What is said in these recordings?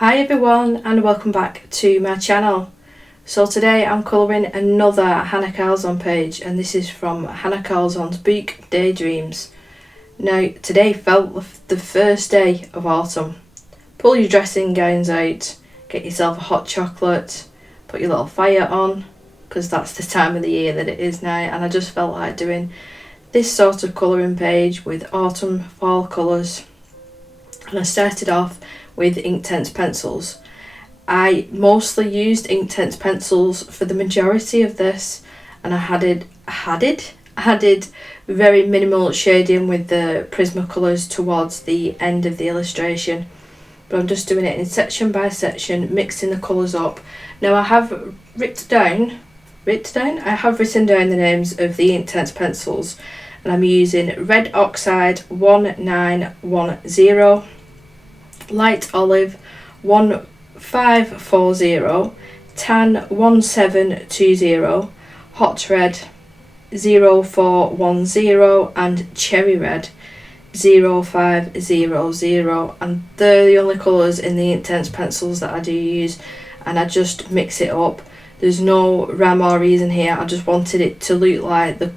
Hi everyone and welcome back to my channel. So today I'm colouring another Hanna Karlzon page, and this is from Hanna Karlzon's book Daydreams. Now today felt the first day of autumn. Pull your dressing gowns out, get yourself a hot chocolate, put your little fire on, because that's the time of the year that it is now, and I just felt like doing this sort of colouring page with autumn fall colours. And I started off with Inktense pencils. I mostly used Inktense pencils for the majority of this, and I added very minimal shading with the Prismacolors towards the end of the illustration. But I'm just doing it in section by section, mixing the colours up. Now I have written down the names of the Inktense pencils, and I'm using Red Oxide 1910, Light Olive 1540, Tan 1720, Hot Red 0410, and Cherry Red 0500, and they're the only colours in the Inktense pencils that I do use, and I just mix it up. There's no rhyme or reason here. I just wanted it to look like the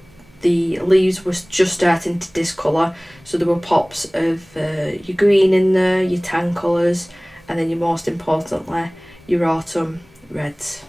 leaves were just starting to discolour, so there were pops of your green in there, your tan colours, and then most importantly your autumn reds.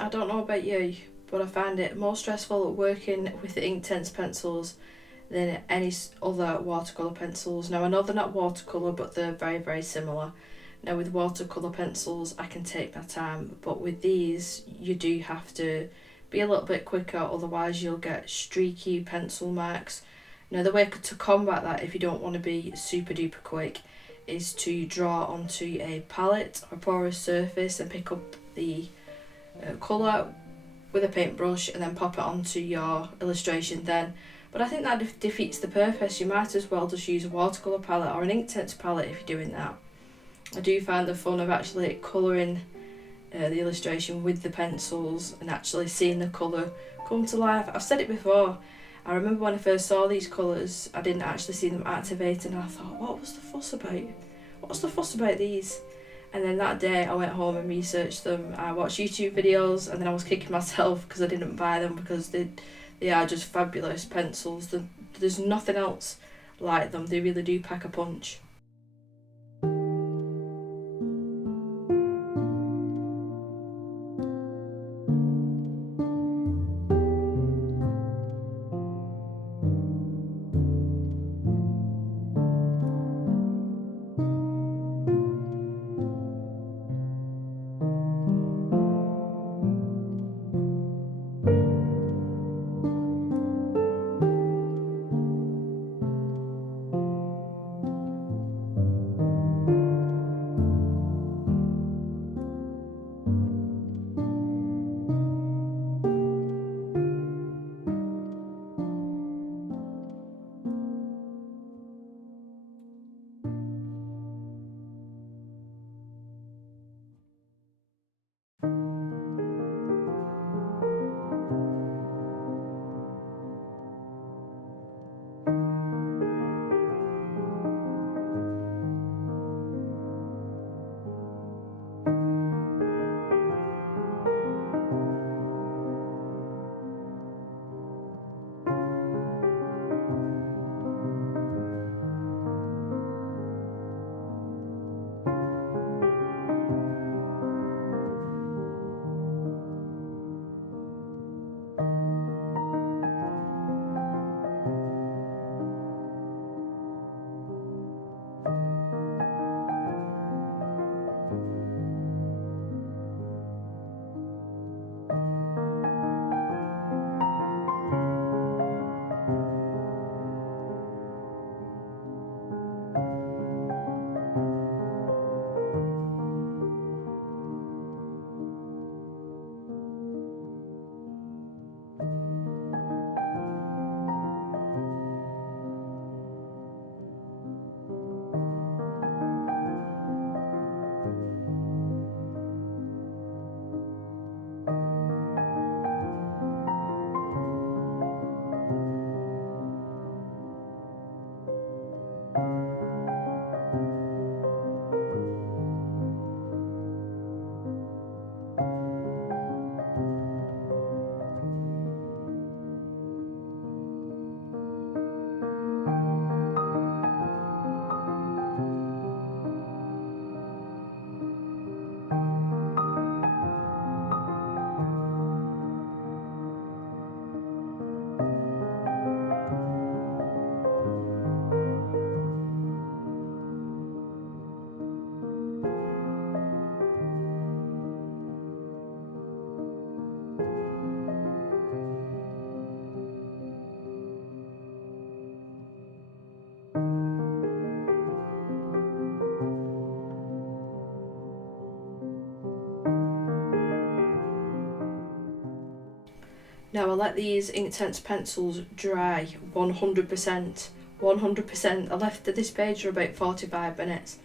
I don't know about you, but I find it more stressful working with the Inktense pencils than any other watercolour pencils. Now I know they're not watercolour, but they're very, very similar. Now with watercolour pencils I can take my time, but with these you do have to be a little bit quicker, otherwise you'll get streaky pencil marks. Now the way to combat that, if you don't want to be super duper quick, is to draw onto a palette or porous surface and pick up the colour with a paintbrush and then pop it onto your illustration then. But I think that defeats the purpose. You might as well just use a watercolour palette or an Inktense palette if you're doing that. I do find the fun of actually colouring the illustration with the pencils and actually seeing the colour come to life. I've said it before, I remember when I first saw these colours I didn't actually see them activating, and I thought, what was the fuss about? What's the fuss about these? And then that day I went home and researched them. I watched YouTube videos, and then I was kicking myself because I didn't buy them, because they are just fabulous pencils. There's nothing else like them. They really do pack a punch. Now I let these Inktense pencils dry 100%. 100%. I left this page for about 45 minutes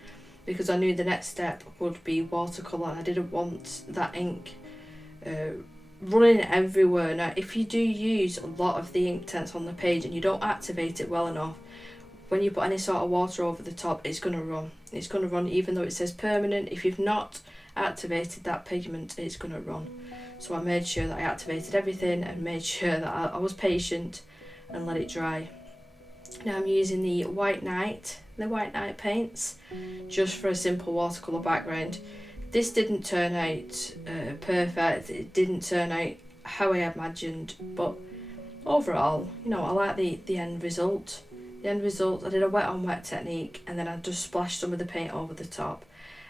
because I knew the next step would be watercolour. I didn't want that ink running everywhere. Now if you do use a lot of the Inktense on the page and you don't activate it well enough, when you put any sort of water over the top, it's going to run. It's going to run even though it says permanent. If you've not activated that pigment, it's going to run. So I made sure that I activated everything and made sure that I was patient and let it dry. Now I'm using the White Knight paints just for a simple watercolour background. This didn't turn out perfect. It didn't turn out how I imagined, but overall, you know, I like the end result. The end result, I did a wet on wet technique and then I just splashed some of the paint over the top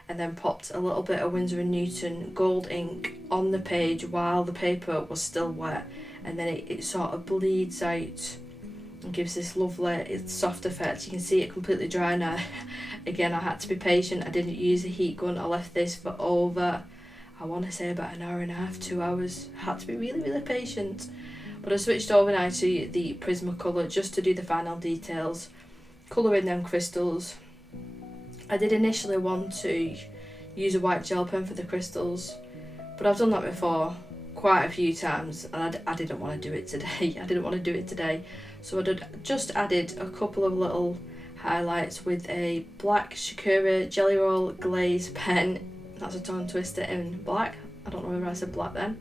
and then popped a little bit of Winsor & Newton gold ink on the page while the paper was still wet, and then it sort of bleeds out and gives this lovely soft effect. You can see it completely dry now. Again, I had to be patient. I didn't use a heat gun. I left this for over, I want to say about an hour and a half, 2 hours. I had to be really patient. But I switched over now to the Prismacolor just to do the final details, colour in them crystals. I did initially want to use a white gel pen for the crystals, but I've done that before quite a few times and I didn't want to do it today. So I just added a couple of little highlights with a black Shakura Jelly Roll Glaze pen. That's a tongue twister in black. I don't know whether I said black then.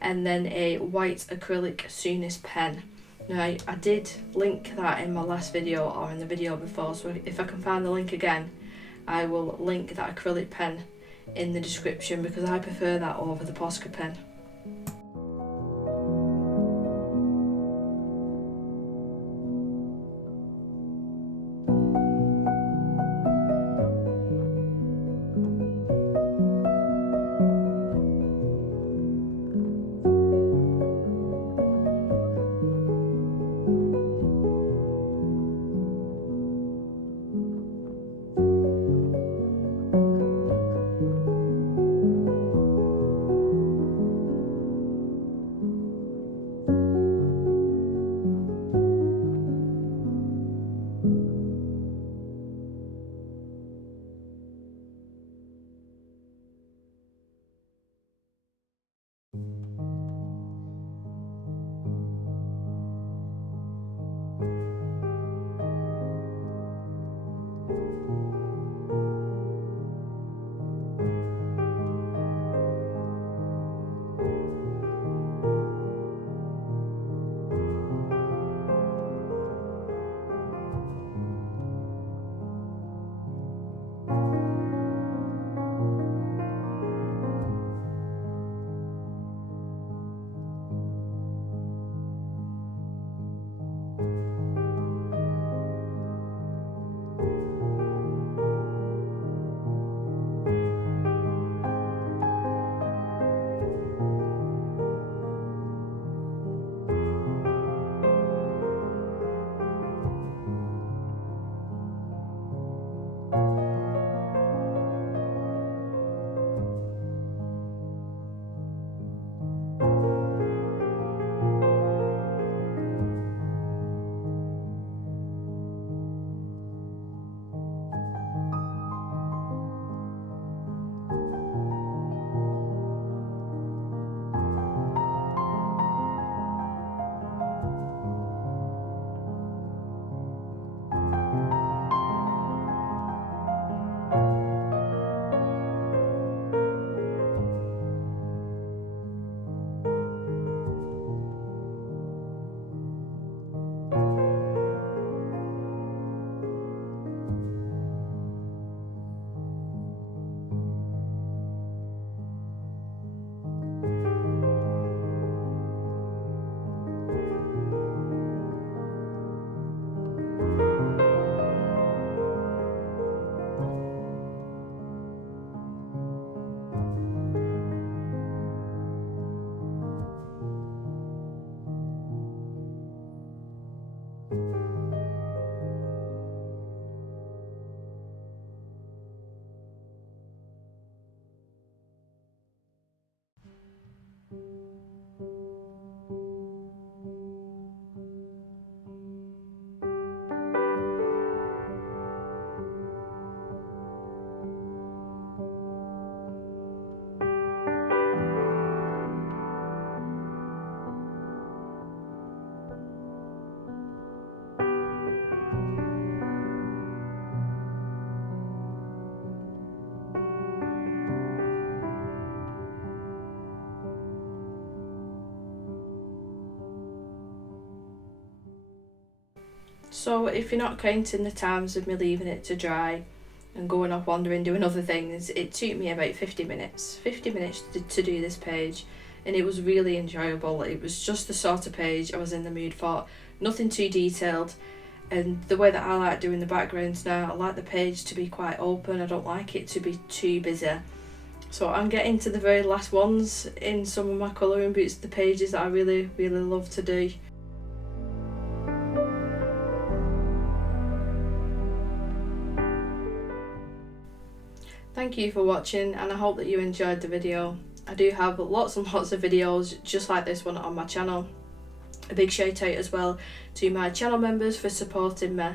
And then a white acrylic Sunis pen. Now I did link that in my last video or in the video before, so if I can find the link again, I will link that acrylic pen in the description because I prefer that over the Posca pen. So if you're not counting the times of me leaving it to dry and going off wandering doing other things, it took me about 50 minutes to do this page, and it was really enjoyable. It was just the sort of page I was in the mood for, nothing too detailed. And the way that I like doing the backgrounds now, I like the page to be quite open. I don't like it to be too busy. So I'm getting to the very last ones in some of my colouring books, the pages that I really love to do. Thank you for watching, and I hope that you enjoyed the video. I do have lots and lots of videos just like this one on my channel. A big shout out as well to my channel members for supporting me.